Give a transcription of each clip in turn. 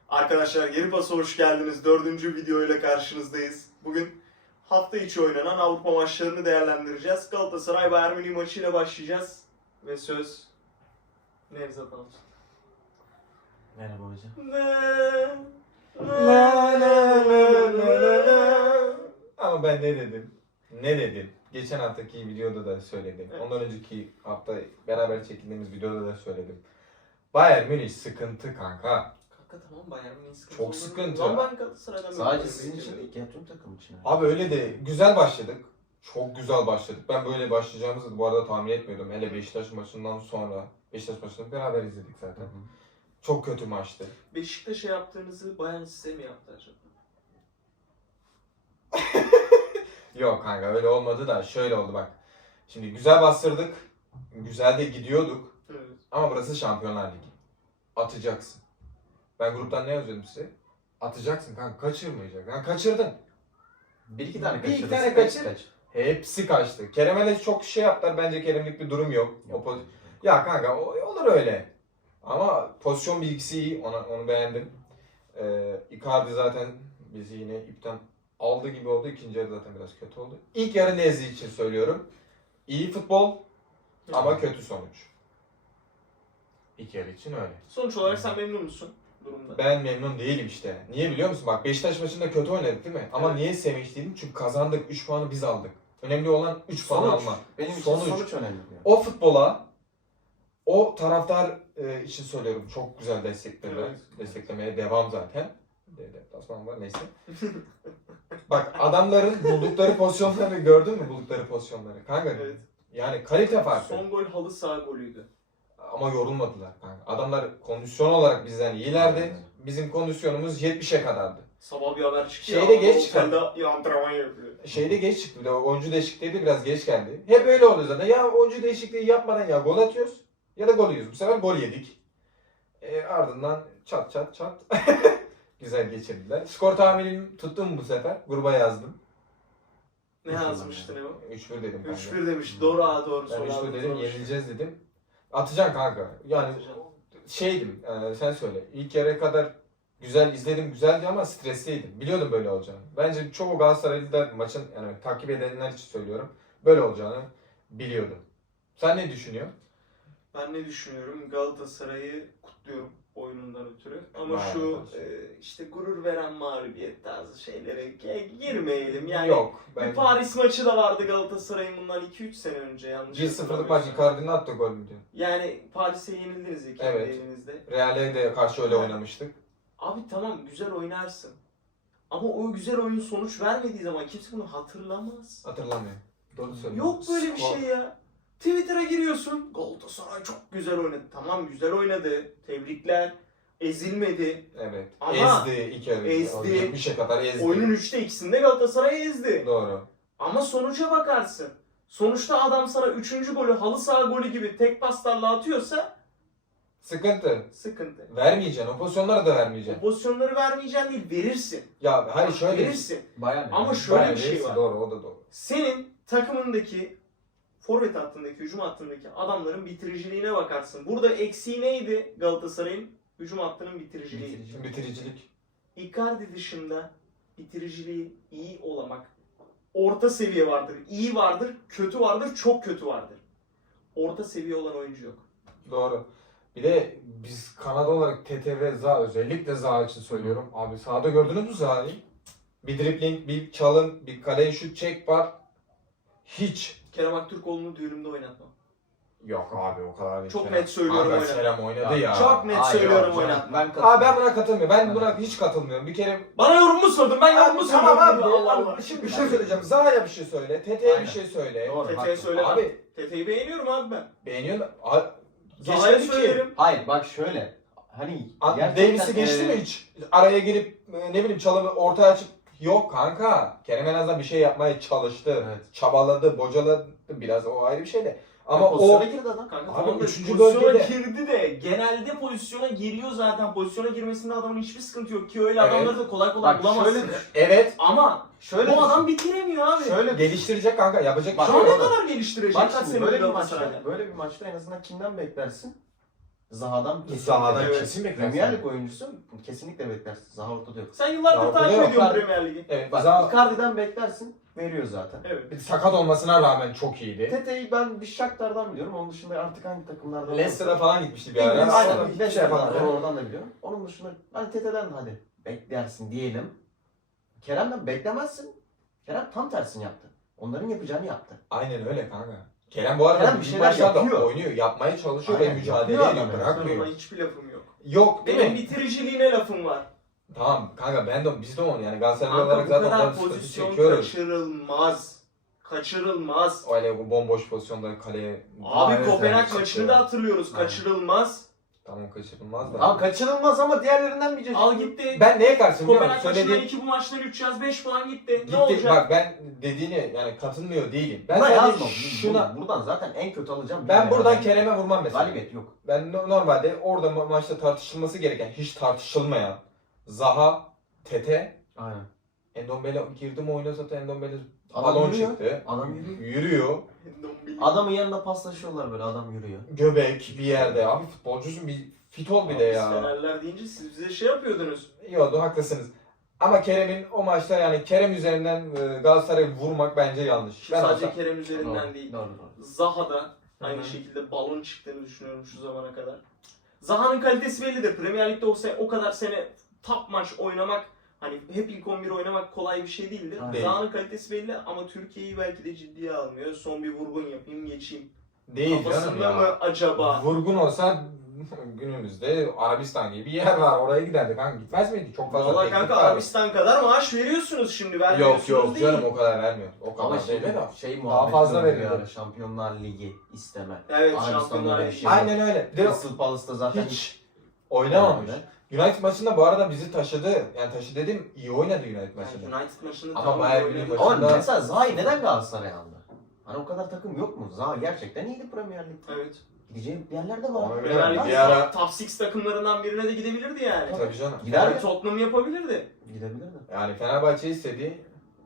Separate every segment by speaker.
Speaker 1: Arkadaşlar geri pasa hoş geldiniz. 4. video ile karşınızdayız. Bugün hafta içi oynanan Avrupa maçlarını değerlendireceğiz. Galatasaray Bayern Münih maçıyla başlayacağız. Ve söz Nevzat olsun.
Speaker 2: Merhaba hocam.
Speaker 3: Ama ben ne dedim? Ne dedim? Geçen haftaki videoda da söyledim.
Speaker 1: Evet.
Speaker 3: Ondan önceki hafta beraber çektiğimiz videoda da söyledim. Bayern Münih sıkıntı kanka.
Speaker 1: Kanka tamam Bayern Münih sıkıntı
Speaker 3: Çok
Speaker 1: olur.
Speaker 3: sıkıntı.
Speaker 1: Lan ben Galatasaray'dan
Speaker 2: Sadece
Speaker 1: bekliyorum.
Speaker 2: sizin için değil ki tüm takım için.
Speaker 3: Abi öyle de güzel başladık. Çok güzel başladık. Ben böyle başlayacağımızı bu arada tahmin etmiyordum. Hele Beşiktaş maçından sonra. Beşiktaş maçını beraber izledik zaten. Çok kötü maçtı.
Speaker 1: Beşiktaş'a yaptığınızı Bayern size mi yaptı acaba?
Speaker 3: Yok kanka öyle olmadı da şöyle oldu bak. Şimdi güzel bastırdık. Güzel de gidiyorduk.
Speaker 1: Evet.
Speaker 3: Ama burası Şampiyonlar Ligi. Atacaksın. Ben gruptan ne yazıyordum size? Atacaksın kanka, kaçırmayacaksın. Yani kaçırdın.
Speaker 2: Bir iki tane
Speaker 3: Bir iki
Speaker 2: kaçırdı.
Speaker 3: tane kaçır. Hepsi kaçtı. Kerem'e de çok şey yaptılar. Bence Kerem'lik bir durum yok. Ya kanka olur öyle. Ama pozisyon bilgisi iyi. Onu beğendim. Icardi zaten bizi yine ipten aldı gibi oldu. İkinci yarı zaten biraz kötü oldu. İlk yarı Nezli için söylüyorum. İyi futbol ama kötü sonuç. İlk yarı için öyle.
Speaker 1: Sonuç olarak sen memnun musun durumda?
Speaker 3: Ben memnun değilim işte. Niye biliyor musun? Bak Beşiktaş maçında kötü oynadık değil mi? Ama
Speaker 1: Evet.
Speaker 3: niye sevinçliydim? Çünkü kazandık. 3 puanı biz aldık. Önemli olan 3 puan
Speaker 2: Sonuç.
Speaker 3: almak.
Speaker 2: Benim için
Speaker 3: Sonuç.
Speaker 2: sonuç önemli. Yani.
Speaker 3: O futbola, o taraftar için söylüyorum. Çok güzel desteklediler.
Speaker 1: Evet.
Speaker 3: Desteklemeye devam zaten. Deplasman var neyse. Bak adamların buldukları pozisyonları gördün mü? Buldukları pozisyonları. Kanka
Speaker 1: Evet.
Speaker 3: yani kalite farkı.
Speaker 1: Son gol halı saha golüydü.
Speaker 3: Ama yorulmadılar kanka. Adamlar kondisyon olarak bizden iyilerdi.
Speaker 2: Aynen.
Speaker 3: Bizim kondisyonumuz 70'e kadardı.
Speaker 1: Sabah bir haber çıktı
Speaker 3: Şeyde geç çıktı.
Speaker 1: otelde antrenman yapıyor.
Speaker 3: Şeyde geç çıktı. Bir de oyuncu değişikliği de biraz geç geldi. Hep öyle oluyor zaten. Ya oyuncu değişikliği yapmadan ya gol atıyoruz ya da gol yiyoruz. Bu sefer gol yedik. Ardından çat çat çat. Güzel geçirdiler. Skor tahminim tuttum bu sefer. Gruba yazdım.
Speaker 1: Ne yazmıştı ne o?
Speaker 3: 3-1 dedim kanka.
Speaker 1: 3-1 demiş. Doğru doğru.
Speaker 3: Ben
Speaker 1: Sonra
Speaker 3: 3-1 dedim,
Speaker 1: doğru.
Speaker 3: yenileceğiz dedim. Atacaksın kanka. Yani
Speaker 1: Atacağım.
Speaker 3: şeydim, sen söyle. İlk yarıya kadar güzel izledim, güzeldi ama stresliydim. Biliyordum böyle olacağını. Bence çoğu Galatasaraylılar maçın, yani takip edenler için söylüyorum, böyle olacağını biliyordu. Sen ne düşünüyorsun?
Speaker 1: Ben ne düşünüyorum? Galatasaray'ı kutluyorum oyunundan ötürü. Ama
Speaker 3: Bayağı
Speaker 1: şu
Speaker 3: güzel.
Speaker 1: işte gurur veren mağlubiyet tarzı şeylere girmeyelim. Yani
Speaker 3: Yok.
Speaker 1: bir
Speaker 3: Ben
Speaker 1: Paris maçı da vardı Galatasaray'ın bundan 2-3 sene önce yanlış
Speaker 3: 1-0'lık maç Icardi'nin attığı gol müydü?
Speaker 1: Yani Paris'e yenildiniz kendi
Speaker 3: Evet.
Speaker 1: evinizde.
Speaker 3: Real'e de karşı öyle oynamıştık.
Speaker 1: Abi tamam güzel oynarsın. Ama o güzel oyun sonuç vermediği zaman kimse bunu hatırlamaz.
Speaker 3: Hatırlamıyorum. Doğru söylüyorsun.
Speaker 1: Yok böyle bir
Speaker 3: Skor.
Speaker 1: şey ya. Twitter'a giriyorsun. Galatasaray çok güzel oynadı. Tamam güzel oynadı. Tebrikler. Ezilmedi.
Speaker 3: Evet.
Speaker 1: Ama
Speaker 3: ezdi ilk yarı.
Speaker 1: ezdi.
Speaker 3: 70'e kadar ezdi.
Speaker 1: Oyunun 3'te 2'sinde Galatasaray ezdi.
Speaker 3: Doğru.
Speaker 1: Ama sonuca bakarsın. Sonuçta adam sana 3. golü halı saha golü gibi tek paslarla atıyorsa
Speaker 3: Sıkıntı.
Speaker 1: sıkıntı.
Speaker 3: Vermeyeceksin. O pozisyonları da
Speaker 1: O
Speaker 3: vermeyeceksin.
Speaker 1: pozisyonları vermeyeceksin değil, verirsin.
Speaker 3: Ya hayır şöyle.
Speaker 1: Verirsin.
Speaker 2: Bayağı
Speaker 1: Ama şöyle
Speaker 3: Bayağı
Speaker 1: bir şey
Speaker 3: verirsin,
Speaker 1: var.
Speaker 3: Doğru o da doğru.
Speaker 1: Senin takımındaki forvet hattındaki, hücum hattındaki adamların bitiriciliğine bakarsın. Burada eksiği neydi Galatasaray'ın? Hücum hattının bitiriciliği.
Speaker 3: Şimdi bitiricilik.
Speaker 1: Icardi dışında bitiriciliği iyi olamak. Orta seviye vardır, iyi vardır, kötü vardır, çok kötü vardır. Orta seviye olan oyuncu yok.
Speaker 3: Doğru. Bir de biz Kanada olarak TT ve Zaha, özellikle Zaha için söylüyorum. Abi sahada gördünüz mü Zaha'yı? Bir dribbling, bir çalım, bir kaleye şut çek var. Hiç.
Speaker 1: Kerem Aktürkoğlu'nu düğünümde oynatmam.
Speaker 3: Yok abi o kadar değil.
Speaker 1: Çok
Speaker 3: Kerem.
Speaker 1: net söylüyorum,
Speaker 3: Abi
Speaker 1: oynadı.
Speaker 3: Kerem oynadı ya.
Speaker 1: Çok net söylüyorum oynatmam.
Speaker 2: Ben
Speaker 3: Abi ben buna katılmıyorum. Ben buna hiç katılmıyorum. Bir kere
Speaker 1: Bana yorumumu sordun, ben yorumumu söylüyorum.
Speaker 3: tamam abi.
Speaker 1: Allah Allah.
Speaker 3: Abi, şimdi bir şey söyleyeceğim. Zaha'ya bir şey söyle. TT'ye bir
Speaker 2: Aynen.
Speaker 3: şey söyle.
Speaker 2: Doğru.
Speaker 1: Tete'ye
Speaker 2: haklı.
Speaker 1: söyle.
Speaker 3: Abi
Speaker 1: Tete'yi beğeniyorum abi ben.
Speaker 3: beğeniyorsun. Abi,
Speaker 1: Zaha'ya
Speaker 3: geçmedi ki.
Speaker 1: söylerim.
Speaker 2: Hayır bak şöyle. Hani
Speaker 3: Davis'i geçti mi hiç? Araya girip ne bileyim çalımı ortaya açıp yok kanka. Kerem en azından bir şey yapmaya çalıştı.
Speaker 2: Evet.
Speaker 3: Çabaladı, bocaladı biraz o ayrı bir şey de. Ama o
Speaker 2: pozisyona girdi adam.
Speaker 1: Kanka
Speaker 3: Abi
Speaker 1: tamam da
Speaker 3: üçüncü
Speaker 1: pozisyona
Speaker 3: bölgede-
Speaker 1: girdi de genelde pozisyona giriyor zaten. Pozisyona girmesinde adamın hiçbir sıkıntı yok ki öyle
Speaker 3: Evet.
Speaker 1: adamları da kolay kolay
Speaker 2: Bak
Speaker 1: bulamazsın.
Speaker 2: şöyle düşün.
Speaker 3: evet
Speaker 1: Ama
Speaker 2: Şöyle
Speaker 1: bu
Speaker 2: düşün.
Speaker 1: adam bitiremiyor abi.
Speaker 2: Şöyle
Speaker 3: geliştirecek kanka yapacak bir
Speaker 2: Bak,
Speaker 3: şey
Speaker 1: Daha
Speaker 3: yok.
Speaker 1: ne kadar geliştirecek?
Speaker 2: Bak
Speaker 1: Kaç
Speaker 2: şimdi
Speaker 1: senedir
Speaker 2: böyle bir
Speaker 1: Galatasaray'da?
Speaker 2: maçta en azından kimden beklersin? Zaha'dan kesinlikle.
Speaker 3: Zaha'dan
Speaker 1: Evet.
Speaker 3: kesin beklersin.
Speaker 2: Premier Lig oyuncusu kesinlikle beklersin. Zaha ortada yok.
Speaker 1: Sen yıllardır
Speaker 3: Ya,
Speaker 1: takip
Speaker 3: bu da
Speaker 1: ediyorsun
Speaker 2: yok.
Speaker 1: Premier Ligi.
Speaker 3: Evet,
Speaker 2: Bak
Speaker 3: Zaha
Speaker 2: Icardi'den beklersin. Veriyor zaten.
Speaker 1: Evet.
Speaker 3: bir sakat olmasına rağmen çok iyiydi.
Speaker 2: Tete'yi ben bir Shakhtar'dan biliyorum. Onun dışında artık hangi takımlardan?
Speaker 3: Leicester'a falan gitmişti bir
Speaker 2: İngiliz,
Speaker 3: ara.
Speaker 2: aynen.
Speaker 3: Sonra hiç
Speaker 2: Leicester'dan
Speaker 3: yapamadı.
Speaker 2: oradan da biliyorum. Onun dışında ben Tete'den de hadi beklersin diyelim. Kerem'den beklemezsin. Kerem tam tersini yaptı. Onların yapacağını yaptı.
Speaker 3: Aynen öyle kanka. Kerem bu arada
Speaker 2: Kerem bir
Speaker 3: bizim
Speaker 2: şeyler
Speaker 3: maçlarda
Speaker 2: yapıyor.
Speaker 3: oynuyor, yapmaya çalışıyor ve
Speaker 2: Aynen,
Speaker 3: mücadele
Speaker 2: yapıyor
Speaker 3: ediyor,
Speaker 2: adam.
Speaker 1: Ona
Speaker 3: bırakmıyor.
Speaker 1: hiçbir lafım yok.
Speaker 3: Yok değil
Speaker 1: Benim
Speaker 3: mi?
Speaker 1: bitiriciliğine lafım var.
Speaker 3: Tamam kanka biz de onu yani Galatasaray
Speaker 1: Kanka
Speaker 3: olarak
Speaker 1: bu
Speaker 3: zaten
Speaker 1: kadar
Speaker 3: ondan sıkıntı
Speaker 1: pozisyon
Speaker 3: çekiyoruz.
Speaker 1: kaçırılmaz. Kaçırılmaz.
Speaker 3: Öyle bu bomboş pozisyonda kaleye...
Speaker 1: Abi
Speaker 2: evet,
Speaker 1: Kopenhag
Speaker 2: evet,
Speaker 1: maçını da hatırlıyoruz.
Speaker 2: Aynen.
Speaker 1: Kaçırılmaz.
Speaker 3: Tamam kaçırılmaz da.
Speaker 2: Tamam kaçınılmaz ama diğerlerinden bir
Speaker 1: Al gitti.
Speaker 3: Ben neye karşıyım biliyor musun?
Speaker 1: Kopenhag maçından
Speaker 3: Söylediğin
Speaker 1: 2 bu maçtan 3 yaz 5 puan gitti.
Speaker 3: gitti.
Speaker 1: Ne olacak?
Speaker 3: Bak ben dediğine yani katılmıyor değilim. Ben
Speaker 2: Buna
Speaker 3: sadece
Speaker 2: yazma.
Speaker 3: şuna...
Speaker 2: Buradan zaten en kötü alacağım.
Speaker 3: Ben buradan Kerem'e vurmam mesela.
Speaker 2: Galibiyet yok.
Speaker 3: Ben normalde orada maçta tartışılması gereken, hiç tartışılmayan Zaha, Tete,
Speaker 2: Aynen.
Speaker 3: Endombele girdi mi oyuna zaten Endombele
Speaker 2: Adam
Speaker 3: balon
Speaker 2: yürüyor.
Speaker 3: çıktı.
Speaker 2: Adam yürüyor.
Speaker 3: Yürüyor.
Speaker 2: Adamın yanında paslaşıyorlar böyle adam yürüyor.
Speaker 3: Göbek bir yerde. Abi futbolcusun bir fit ol bir de
Speaker 1: Biz
Speaker 3: ya.
Speaker 1: Fenerler deyince siz bize şey yapıyordunuz.
Speaker 3: İyi oldu haklısınız. Ama Kerem'in o maçta yani Kerem üzerinden Galatasaray'ı vurmak bence yanlış.
Speaker 1: Şu sadece
Speaker 3: olsam-
Speaker 1: Kerem üzerinden
Speaker 2: Doğru,
Speaker 1: değil.
Speaker 2: doğru.
Speaker 1: Zaha'da aynı
Speaker 3: Hı hı.
Speaker 1: şekilde balon çıktığını düşünüyorum şu zamana kadar. Zaha'nın kalitesi bellidir. Premier Lig'de o kadar sene top maç oynamak, hani hep ilk 11 oynamak kolay bir şey değildir.
Speaker 2: Değil.
Speaker 1: Zaha'nın kalitesi belli ama Türkiye'yi belki de ciddiye almıyor. Son bir vurgun yapayım geçeyim.
Speaker 3: Değil canım
Speaker 1: Kafasında
Speaker 3: ya.
Speaker 1: mı acaba?
Speaker 3: Vurgun olsa günümüzde Arabistan gibi bir yer var. Oraya giderdik. Kanka gitmez miydik? Çok fazla
Speaker 1: Valla
Speaker 3: teklif
Speaker 1: kanka
Speaker 3: var.
Speaker 1: Arabistan kadar maaş veriyorsunuz şimdi, vermiyorsunuz
Speaker 3: Yok
Speaker 1: değil.
Speaker 3: canım o kadar vermiyor. O kadar
Speaker 2: Ama
Speaker 3: değil
Speaker 2: şey,
Speaker 3: de.
Speaker 2: şey
Speaker 3: Daha
Speaker 2: muhabbeti
Speaker 3: fazla
Speaker 2: dönüyor
Speaker 3: veriyor.
Speaker 2: yani, Şampiyonlar Ligi isteme.
Speaker 1: Evet
Speaker 2: Arabistan'da
Speaker 1: Şampiyonlar
Speaker 2: öyle bir
Speaker 1: Ligi.
Speaker 2: şey yok.
Speaker 3: Aynen öyle. Bir de
Speaker 2: Crystal Palace'da zaten
Speaker 3: hiç oynamamış.
Speaker 2: Öyle.
Speaker 3: United maçında bu arada bizi taşıdı. Yani taşı dedim iyi oynadı United
Speaker 1: Yani
Speaker 3: maçında.
Speaker 1: United maçında
Speaker 3: Ama
Speaker 1: tamam
Speaker 3: Bayern
Speaker 1: oynadı.
Speaker 3: Münih
Speaker 2: Ama
Speaker 3: maçında-
Speaker 2: mesela Zaha'yı neden Galatasaray'a aldı? Hani o kadar takım yok mu? Zaha gerçekten iyiydi Premier Lig'de.
Speaker 1: Evet.
Speaker 2: Gideceği yerler de var.
Speaker 3: Ama öyle
Speaker 1: Premier
Speaker 3: yani,
Speaker 1: Lig'de
Speaker 3: bir ara-
Speaker 1: top 6 takımlarından birine de gidebilirdi yani.
Speaker 3: Tabii canım.
Speaker 2: Gider
Speaker 1: Yani
Speaker 2: mi?
Speaker 1: Tottenham yapabilirdi.
Speaker 2: Gidebilirdi.
Speaker 3: Yani Fenerbahçe istedi.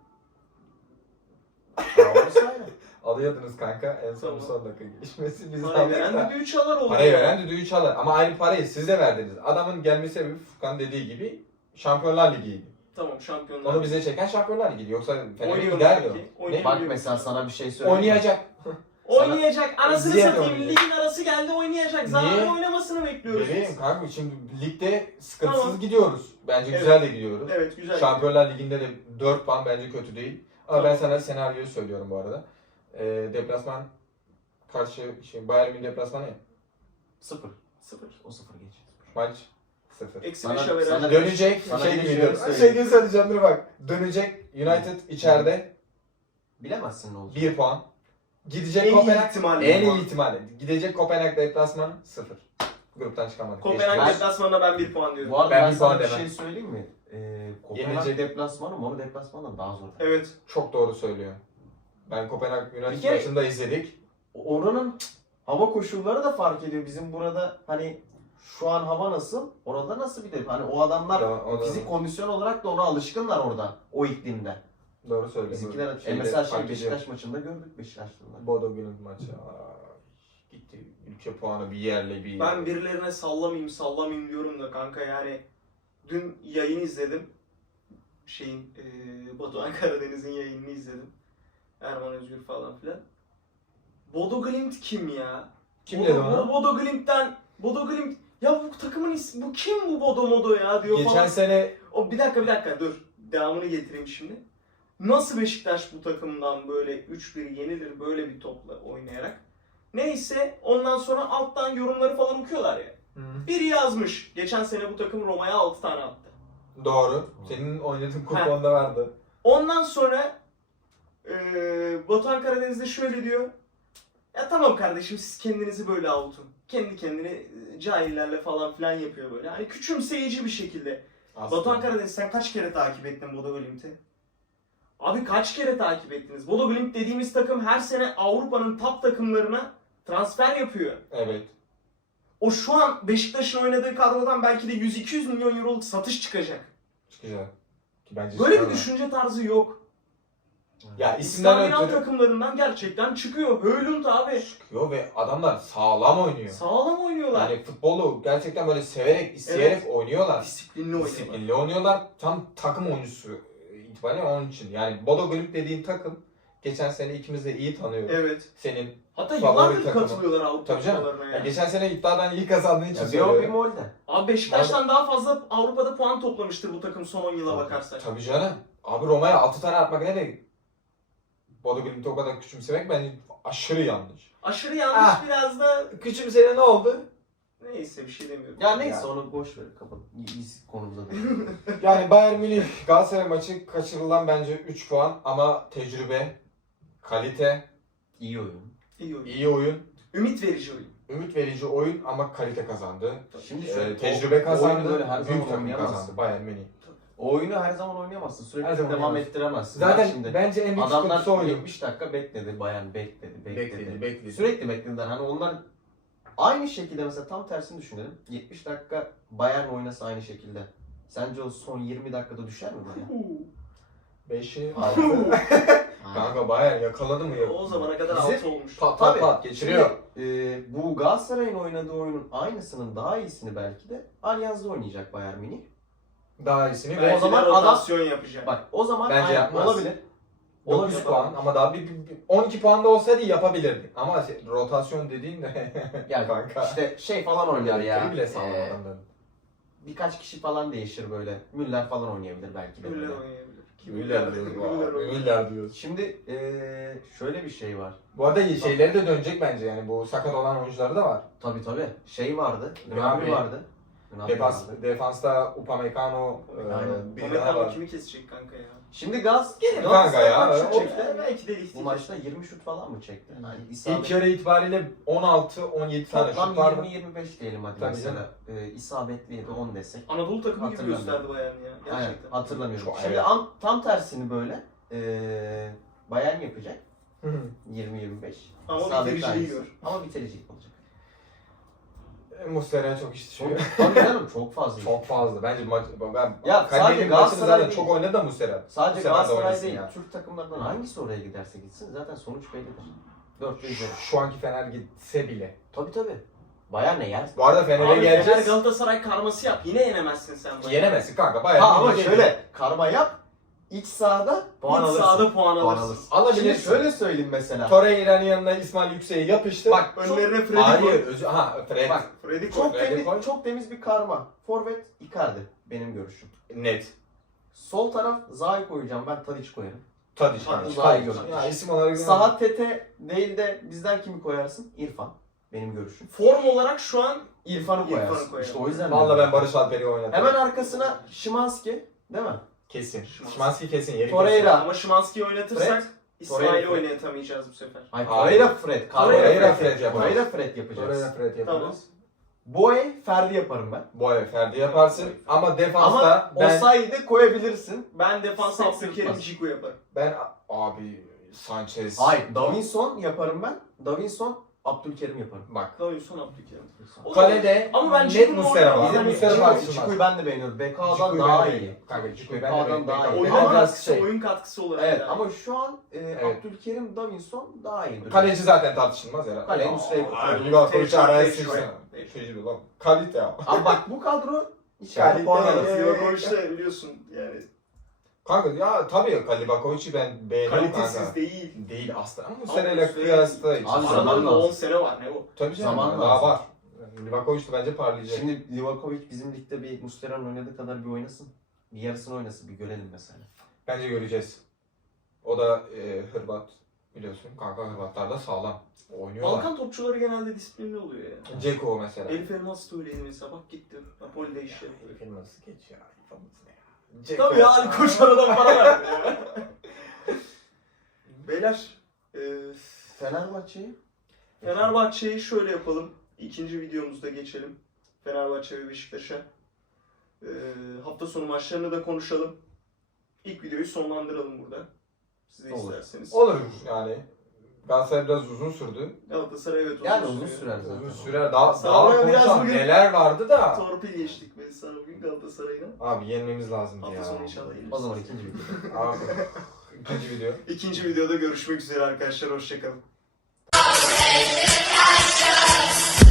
Speaker 2: Orası ayrı.
Speaker 3: Alıyordunuz kanka. En son
Speaker 1: Tamam.
Speaker 3: son dakika gelişmesi biz
Speaker 1: Parayı
Speaker 3: aldık
Speaker 1: veren
Speaker 3: da.
Speaker 1: düdüğü çalar oldu.
Speaker 3: Parayı
Speaker 1: yani.
Speaker 3: veren düdüğü çalar. Ama aynı parayı siz de verdiniz. Adamın gelmesi sebebi Furkan dediği gibi Şampiyonlar Ligi'ydi.
Speaker 1: Tamam Şampiyonlar.
Speaker 3: Onu bize çeken Şampiyonlar Ligi'ydi. Yoksa Fener'e
Speaker 1: Oynuyor
Speaker 3: giderdi
Speaker 1: peki.
Speaker 3: o.
Speaker 1: Oynuyor.
Speaker 2: Bak mesela sana bir şey söyleyeyim. mi?
Speaker 3: Oynayacak.
Speaker 1: Oynayacak. Anasını
Speaker 3: Ziyade
Speaker 1: satayım.
Speaker 3: oynayacak.
Speaker 1: Ligin arası geldi oynayacak. Zaten
Speaker 3: Niye?
Speaker 1: oynamasını bekliyoruz
Speaker 3: Bebeğim
Speaker 1: biz.
Speaker 3: kanka şimdi ligde sıkıntısız
Speaker 1: Tamam.
Speaker 3: gidiyoruz. Bence
Speaker 1: Evet.
Speaker 3: güzel de gidiyoruz.
Speaker 1: Evet güzel.
Speaker 3: Şampiyonlar Ligi'nde de 4 puan bence kötü değil. Ama ben sana senaryoyu söylüyorum bu arada. Deplasman karşı Bayern Münih deplasmanı ya.
Speaker 2: 0.
Speaker 1: 0.
Speaker 2: O 0 geç.
Speaker 3: Maç 0.
Speaker 1: Eksi
Speaker 2: Sana-
Speaker 1: 5'e
Speaker 2: sana-
Speaker 1: veren.
Speaker 3: Dönecek
Speaker 2: Sana
Speaker 3: şey
Speaker 2: bir
Speaker 3: gibi
Speaker 2: şey
Speaker 3: diyorum.
Speaker 2: söyleyeyim.
Speaker 3: Şey söyleyeceğim dur bak. Dönecek United içeride
Speaker 2: Bilemezsin ne olacak.
Speaker 3: 1 puan. Gidecek
Speaker 1: En iyi
Speaker 3: Kopenhag.
Speaker 1: ihtimalle.
Speaker 3: En iyi ihtimalle. Gidecek Kopenhag deplasmanı 0. Gruptan çıkamadık.
Speaker 1: Kopenhag
Speaker 2: Ben-
Speaker 1: deplasmanına ben 1 puan diyorum.
Speaker 2: Bu arada
Speaker 3: Ben
Speaker 2: ben,
Speaker 3: bir
Speaker 2: sana
Speaker 3: puan
Speaker 2: bir
Speaker 3: demem.
Speaker 2: şey söyleyeyim mi? Kopenhag
Speaker 3: Yenilecek.
Speaker 2: deplasmanı Mono deplasmanından daha zor.
Speaker 1: Evet.
Speaker 3: Çok doğru söylüyor. Ben Kopenhag
Speaker 2: Bir
Speaker 3: United
Speaker 2: kere-
Speaker 3: maçında izledik.
Speaker 2: Oranın hava koşulları da fark ediyor. Bizim burada hani şu an hava nasıl? Orada nasıl bir de hani o adamlar
Speaker 3: O da-
Speaker 2: fizik kondisyon olarak da ona alışkınlar orada o iklimde.
Speaker 3: Doğru söylüyor.
Speaker 2: Bizimkiler
Speaker 3: Şeyde
Speaker 2: mesela
Speaker 3: fark ediyor.
Speaker 2: Beşiktaş maçında gördük Beşiktaşlılar.
Speaker 3: Bodo Glimt maçı. Gitti. Ülke puanı bir yerle bir.
Speaker 1: Ben birilerine sallamayayım diyorum da kanka yani dün yayın izledim. Batuhan Karadeniz'in yayınını izledim. Erman Özgür falan filan. Bodo Glimt kim ya?
Speaker 3: Kim dedi onu?
Speaker 1: Bodo Glimt ya bu takımın ismi, bu kim bu Bodo Modo ya diyor
Speaker 3: Geçen
Speaker 1: falan.
Speaker 3: sene
Speaker 1: O bir dakika dur. Devamını getireyim şimdi. Nasıl Beşiktaş bu takımdan böyle 3-1 yenilir böyle bir topla oynayarak? Neyse ondan sonra alttan yorumları falan okuyorlar ya. Biri yazmış. Geçen sene bu takım Roma'ya 6 tane attı.
Speaker 3: doğru. Senin oynadığın kuponda vardı.
Speaker 1: Ondan sonra Batuhan Karadeniz'de şöyle diyor. Ya tamam kardeşim siz kendinizi böyle avutun. Kendi kendine cahillerle falan filan yapıyor böyle. Hani küçümseyici bir şekilde.
Speaker 3: Aslında.
Speaker 1: Batuhan Karadeniz sen kaç kere takip ettin Bodo Glimt'i? Abi kaç kere takip ettiniz? Bodo Glimt dediğimiz takım her sene Avrupa'nın top takımlarına transfer yapıyor.
Speaker 3: Evet.
Speaker 1: O şu an Beşiktaş'ın oynadığı kadrodan belki de 100-200 milyon euroluk satış çıkacak.
Speaker 3: Çıkacak. Ki bence
Speaker 1: Böyle bir
Speaker 3: çıkar da.
Speaker 1: düşünce tarzı yok.
Speaker 3: Ya isimden
Speaker 1: İskandinav
Speaker 3: ötürü
Speaker 1: takımlarından gerçekten çıkıyor. Höylund abi.
Speaker 3: çıkıyor ve adamlar sağlam oynuyor.
Speaker 1: Sağlam oynuyorlar.
Speaker 3: Yani futbolu gerçekten böyle severek, isteyerek oynuyorlar.
Speaker 1: Disiplinli oynuyorlar.
Speaker 3: Disiplinli oynuyorlar. Tam takım oyuncusu itibariyle onun için. Yani Bodo Glimt dediğin takım geçen sene ikimiz de iyi tanıyoruz.
Speaker 1: Evet.
Speaker 3: Senin
Speaker 1: Hatta
Speaker 3: favori
Speaker 1: yıllardır
Speaker 3: takımı.
Speaker 1: katılıyorlar Avrupa
Speaker 3: Tabii canım.
Speaker 1: kupalarına
Speaker 3: ya
Speaker 1: ya.
Speaker 3: geçen sene iddiadan iyi kazandığın için
Speaker 2: Ya bir o bir
Speaker 3: söylüyorum.
Speaker 2: molde.
Speaker 1: Abi Beşiktaş'tan daha fazla Avrupa'da puan toplamıştır bu takım son 10 yıla
Speaker 2: Tabii.
Speaker 1: bakarsak.
Speaker 3: Tabii canım. Abi Roma'ya 6 tane atmak ne demek? Bodo Glimt'i o kadar küçümsemek bence aşırı yanlış.
Speaker 1: Aşırı yanlış
Speaker 3: Ah.
Speaker 1: biraz da
Speaker 3: Küçümsene ne oldu?
Speaker 1: neyse bir şey demiyorum.
Speaker 2: Ya neyse
Speaker 3: Yani.
Speaker 2: onu boş ver kapat. Biz konumuza değil.
Speaker 3: Yani Bayern Münih Galatasaray maçı kaçırılan bence 3 puan ama tecrübe, kalite,
Speaker 2: İyi oyun.
Speaker 1: İyi oyun.
Speaker 3: iyi oyun,
Speaker 1: Ümit verici oyun.
Speaker 3: ümit verici oyun ama kalite kazandı.
Speaker 2: Şimdi
Speaker 3: Tecrübe
Speaker 2: o oyunu
Speaker 3: kazandı,
Speaker 2: böyle her
Speaker 3: büyük
Speaker 2: zaman
Speaker 3: takım
Speaker 2: oynayamazsın.
Speaker 3: kazandı Bayern Münih.
Speaker 2: O oyunu her zaman oynayamazsın.
Speaker 3: Her
Speaker 2: Sürekli
Speaker 3: zaman
Speaker 2: devam
Speaker 3: oynayamazsın.
Speaker 2: ettiremezsin.
Speaker 3: Zaten
Speaker 2: Bak şimdi
Speaker 3: bence en büyük
Speaker 2: adamlar
Speaker 3: sıkıntısı oydu.
Speaker 2: 70 dakika bekledi. Bayern bekledi.
Speaker 3: Bekledi.
Speaker 2: Sürekli beklediler. Hani onlar aynı şekilde mesela tam tersini düşünelim. 70 dakika Bayern oynasa aynı şekilde. Sence o son 20 dakikada düşer mi Bayern?
Speaker 3: 5'i
Speaker 2: Altı.
Speaker 3: 6.
Speaker 2: Ha.
Speaker 3: Kanka Bayern yakaladı mı?
Speaker 1: O zamana kadar
Speaker 3: Bizi
Speaker 1: 6 olmuş.
Speaker 3: Pat
Speaker 2: Tabii.
Speaker 3: pat pat geçiriyor.
Speaker 2: Bu Galatasaray'ın oynadığı oyunun aynısının daha iyisini belki de Allianz'da oynayacak Bayern Münih.
Speaker 3: Daha iyisini.
Speaker 1: Belki
Speaker 2: o zaman
Speaker 1: de rotasyon yapacak.
Speaker 2: Bak o zaman
Speaker 3: Bence
Speaker 2: aynen,
Speaker 3: yapmaz.
Speaker 2: olabilir.
Speaker 3: 9
Speaker 2: Olabilir.
Speaker 3: puan ama daha 12 puan da olsaydı yapabilirdi. Ama rotasyon dediğin de
Speaker 2: Yani
Speaker 3: kanka.
Speaker 2: işte şey falan oynar ya.
Speaker 3: Elektriği bile sağlam
Speaker 2: Ee,
Speaker 3: adamların.
Speaker 2: birkaç kişi falan değişir böyle. Müller falan oynayabilir belki de.
Speaker 1: Müller
Speaker 2: böyle.
Speaker 1: oynayabilir.
Speaker 3: Müller diyoruz.
Speaker 1: Müller oynuyor.
Speaker 3: Müller diyoruz.
Speaker 2: Şimdi şöyle bir şey var.
Speaker 3: Bu arada şeyleri de dönecek bence yani bu sakat olan oyuncuları da var.
Speaker 2: Tabii. Şey vardı.
Speaker 3: Gnabry.
Speaker 2: Gnabry vardı. Gnabry vardı.
Speaker 3: Defansta Upamecano,
Speaker 2: Aynen.
Speaker 3: bir daha
Speaker 1: Pamecano
Speaker 3: var.
Speaker 1: kimi kesecek kanka ya?
Speaker 2: Şimdi
Speaker 3: Kanka ya,
Speaker 2: kaç şut
Speaker 3: o-
Speaker 2: çekti?
Speaker 1: Belki de
Speaker 2: Bu
Speaker 1: ihtiyaç.
Speaker 2: maçta 20 şut falan mı çekti? Yani
Speaker 3: İlk yarı itibariyle 16-17 tane şut
Speaker 2: toplam
Speaker 3: vardı.
Speaker 2: 20-25 diyelim hadi
Speaker 3: Tabii
Speaker 2: mesela. İsabetliydi 10 desek.
Speaker 1: Anadolu takımı gibi
Speaker 2: Hatırlamıyorum.
Speaker 1: gösterdi Bayern ya.
Speaker 2: Aynen,
Speaker 1: Gerçekten.
Speaker 2: hatırlamıyorum.
Speaker 3: Çok-
Speaker 2: Şimdi
Speaker 3: evet.
Speaker 2: tam tersini böyle Bayern yapacak.
Speaker 3: Hı hı.
Speaker 2: 20-25.
Speaker 1: Ama
Speaker 2: İsabetli
Speaker 1: bitiriciliği
Speaker 2: aynısı.
Speaker 1: gör.
Speaker 2: Ama bitiricilik olacak.
Speaker 3: Muslera çok iş
Speaker 2: Çok,
Speaker 3: düşüyor.
Speaker 2: tabii canım çok fazla.
Speaker 3: Çok fazla. Bence maç ben
Speaker 2: Ya
Speaker 3: Kadir'in
Speaker 2: sadece
Speaker 3: maçını
Speaker 2: Galatasaray
Speaker 3: zaten
Speaker 2: değil.
Speaker 3: çok oynadı da Muslera.
Speaker 2: Sadece
Speaker 3: Muslera da
Speaker 2: Galatasaray
Speaker 3: oynasın
Speaker 2: değil,
Speaker 3: ya.
Speaker 2: Türk takımlarından hangisi oraya giderse gitsin zaten sonuç bellidir. 4 ve üzeri.
Speaker 3: Şu anki Fener gitse bile.
Speaker 2: Tabii. Bayern ne yer?
Speaker 3: Bu arada Fener'e
Speaker 1: Abi Fener
Speaker 3: geleceğiz.
Speaker 1: Galatasaray karması yap. Yine yenemezsin sen Bayern'i.
Speaker 3: Yenemezsin kanka. Bayern
Speaker 2: Ha ama
Speaker 3: Münih'e
Speaker 2: şöyle karma yap. İç sahada puan
Speaker 1: İç
Speaker 2: alırsın.
Speaker 1: sahada puan
Speaker 2: Puan
Speaker 1: alırsın.
Speaker 2: alırsın.
Speaker 3: Alabilirsin.
Speaker 2: Şimdi şöyle söyleyeyim mesela.
Speaker 3: Torreira'nın yanına İsmail Yüksek'i yapıştı.
Speaker 2: Bak
Speaker 1: Önlerine Freddy
Speaker 3: Hayır.
Speaker 1: koy.
Speaker 3: Fred.
Speaker 2: Bak,
Speaker 1: Freddy koy.
Speaker 2: çok
Speaker 3: Freddy koy.
Speaker 2: temiz, çok temiz bir karma. Forvet Icardi benim görüşüm.
Speaker 3: Net.
Speaker 2: Sol taraf Zaha'yı koyacağım ben Tadic koyarım.
Speaker 3: Tadiç
Speaker 1: Tadiç.
Speaker 3: kanka.
Speaker 2: Daha iyi
Speaker 3: Tadiç.
Speaker 2: görünüyor.
Speaker 3: Ya isim olarak
Speaker 2: Saha Tete değil de bizden kimi koyarsın? İrfan. Benim görüşüm.
Speaker 1: Form olarak şu an
Speaker 2: İrfan'ı koyarsın.
Speaker 1: İrfan'ı koyarım.
Speaker 2: İşte o yüzden.
Speaker 3: Valla
Speaker 2: diyorum.
Speaker 3: ben Barış Alper'i oynadım.
Speaker 2: Hemen arkasına Şimanski, değil mi?
Speaker 3: Kesin.
Speaker 1: Szymański.
Speaker 3: Şimanski kesin. Yeri
Speaker 2: Torreira.
Speaker 1: ama Szymański'yi oynatırsak
Speaker 2: Fred.
Speaker 1: İsmail'i
Speaker 2: Torreira.
Speaker 1: oynatamayacağız bu sefer.
Speaker 2: Hayır,
Speaker 3: Hayır.
Speaker 2: Torreira Fred.
Speaker 3: Torreira Fred yaparız.
Speaker 2: Torreira Fred
Speaker 3: kesin.
Speaker 2: yapacağız.
Speaker 3: Torreira Fred yaparız.
Speaker 2: Boye Ferdi yaparım ben.
Speaker 3: Boya Ferdi yaparsın. Ama
Speaker 2: Ama
Speaker 3: defansta ben
Speaker 2: Osayi'de koyabilirsin.
Speaker 1: Ben defans
Speaker 2: Seks
Speaker 1: Abdülkerim
Speaker 2: yırtmaz.
Speaker 1: Ciku yaparım.
Speaker 3: abi Sanchez.
Speaker 2: Hayır, Davinson yaparım ben. Davinson, Abdülkerim yaparım.
Speaker 3: Bak.
Speaker 1: Davinson Abdülkerim. O da-
Speaker 3: Kalede
Speaker 1: Ama ben
Speaker 3: net
Speaker 1: Ciku'nun
Speaker 3: Muslera
Speaker 1: orada-
Speaker 3: var.
Speaker 1: Bizim
Speaker 3: Muslera tartışılmaz.
Speaker 2: Ciku'yu ben de beğeniyorum. Beka'dan
Speaker 3: Ciku'yu
Speaker 2: daha
Speaker 3: ben de
Speaker 2: iyi.
Speaker 3: beğeniyorum. Kanka Ciku'yu ben de
Speaker 2: Beka'dan
Speaker 3: beğeniyorum.
Speaker 2: daha iyi.
Speaker 1: Oyun
Speaker 3: Ama biraz
Speaker 1: katkısı,
Speaker 3: şey.
Speaker 1: oyun katkısı olarak.
Speaker 2: Evet
Speaker 1: yani.
Speaker 2: ama şu an
Speaker 3: Evet.
Speaker 2: Abdülkerim, Davinson daha iyi duruyor.
Speaker 3: Kaleci zaten tartışılmaz herhalde.
Speaker 2: Kaleci Muslera'yı koyuyorum.
Speaker 3: Livakovic'i araya
Speaker 1: Tecrübe.
Speaker 3: silsen. Tecrübe lan. Kalite ya.
Speaker 2: Ama bak bu kadro inşallah
Speaker 3: Kalite.
Speaker 2: puan alır.
Speaker 1: Livakovic de biliyorsun yani
Speaker 3: Kanka ya tabii Livakovic'i ben beğeniyorum
Speaker 1: kalitesiz
Speaker 3: kanka.
Speaker 1: değil.
Speaker 3: Değil aslında ama
Speaker 1: Ama
Speaker 3: Muslera'yla
Speaker 1: Muslera-
Speaker 3: kıyasla hiç.
Speaker 2: Abi
Speaker 1: Adamın
Speaker 2: zaman
Speaker 1: da
Speaker 2: lazım.
Speaker 1: 10 sene var ne o?
Speaker 3: Tabii canım.
Speaker 2: Zaman
Speaker 3: daha
Speaker 2: lazım.
Speaker 3: var. Livakovic de bence parlayacak.
Speaker 2: Şimdi Livakovic bizim ligde bir Muslera'nın oynadığı kadar bir oynasın. Bir yarısını oynasın bir görelim mesela.
Speaker 3: Bence göreceğiz. O da Hırvat biliyorsun. Kanka Hırvatlar da sağlam. Oynuyorlar.
Speaker 1: Balkan topçuları genelde disiplinli oluyor ya.
Speaker 3: Ceko mesela.
Speaker 1: Elif Elmas da öyleydi mesela bak gitti. Napoli'de işe.
Speaker 3: Elif'in nasıl geç ya? Elif'in ne ya? Ceko.
Speaker 1: Tabii ya Ali Koç aradan para verdi ya. Beyler
Speaker 2: Fenerbahçe'yi
Speaker 1: Fenerbahçe'yi şöyle yapalım. İkinci videomuzda geçelim. Fenerbahçe ve Beşiktaş'a. Hafta sonu maçlarını da konuşalım. İlk videoyu sonlandıralım burada. Siz de
Speaker 2: Olur.
Speaker 1: isterseniz.
Speaker 3: Olur yani. Galatasaray biraz uzun sürdü.
Speaker 1: Galatasaray evet
Speaker 2: yani
Speaker 1: uzun
Speaker 2: uzun
Speaker 1: sürüyor.
Speaker 2: sürer zaten.
Speaker 3: Uzun sürer. Daha
Speaker 1: Sana biraz
Speaker 3: konuşalım.
Speaker 1: bugün-
Speaker 3: Neler vardı da.
Speaker 1: Torpil geçtik biz sana bugün Galatasaray'la.
Speaker 3: Abi yenmemiz lazımdı
Speaker 1: Hafta
Speaker 3: ya.
Speaker 1: sonu inşallah yeniriz.
Speaker 2: O zaman ikinci video.
Speaker 3: Abi İkinci video.
Speaker 1: İkinci videoda görüşmek üzere arkadaşlar. Hoşçakalın.